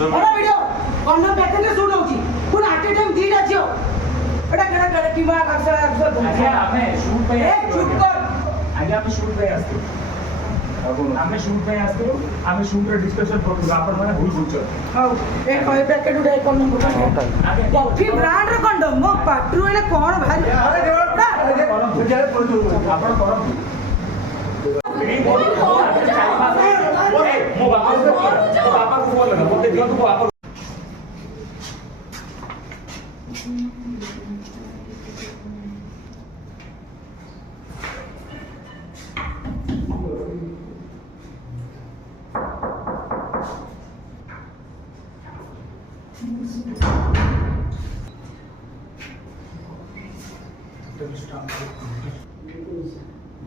बड़ा वीडियो कौन पैकेट में शूट होची पूरा एट टाइम दीटा जियो एटा केड़ा की मां अक्सर आगे हमें शूट पे शूट कर आगे हमें शूट पे आस्ते हमें शूट पे आस्ते हमें शूट रे डिस्कशन करू आपण माने भूल बुझछ हां ए कोई पैकेट उठे कोन कॉफी ब्रांड रे कंडम मो पाटरू एले कोन भारी अरे आपण करम मो बापा को बोल लगा बोलते दियो तू बापा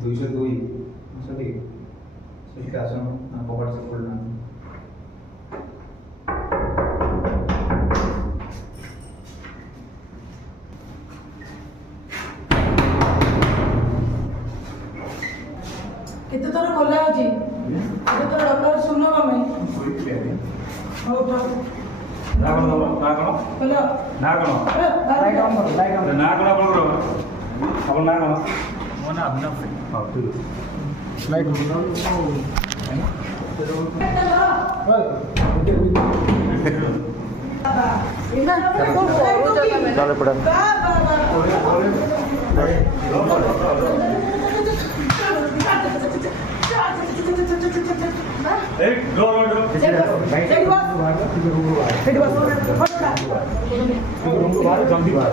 दुईशे दुई सठी सठी आसन कबाट से खोलना केते तोर खोला होची केते तोर डॉक्टर सुनो मम्मी हो तो ना कोन खोला ना कोन लाइक ऑन ना कोन आपण करो आपण ना कोन मोना अभिनव हां ठीक लाइक चले पड़ा एक गो जल्दी बाहर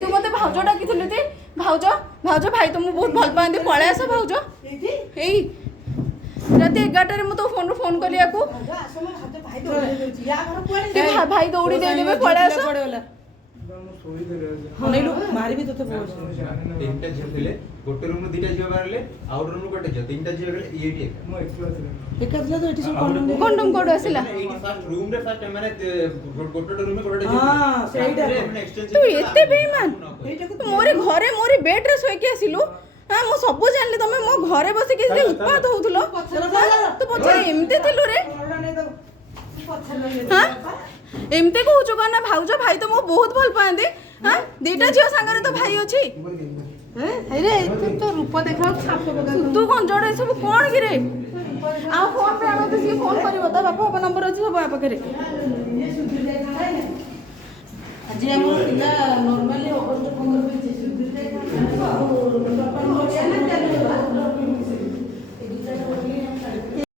तू मते भाउज डाकिथिलु ती भाउज भाउज भाई तुम बहुत भल पांदी पळे आस भाउज एई रात 11 रे मु तो फोन कलिया को भाई दौड़ी दे देबे पळे आस हनेलु मारी भी तोते बोल तीनटा झियो थिले गोटे रूम नु दीटा झियो बारले आउट रूम नु गोटे झियो तीनटा झियो गेले एटी मो एकला तो एटी सब कंडम कोड आसिला एटी फर्स्ट रूम रे फर्स्ट माने गोटे रूम में गोटे झियो हां सेइटा तू एते बेईमान मोरे घरे मोरे बेड रे सोई के आसिलु हां मो सब जानले तमे मो घरे बसी के उत्पाद होउथलो तू पछे एमते थिलु रे हां एमते कहूछु कना भाउज भाई तो मो बहुत भल पांदे हां दीटा जियो संगरे तो भाई अछि अरे तू तो रूप देखा छाप तू कोन जोड़े सब कोन गिरे आ फोन पे आनो तो सी फोन करिवो ता बापा नंबर अछि सब बापा करे आज हम पिला नॉर्मली ऑगस्ट 15 पे सुधीर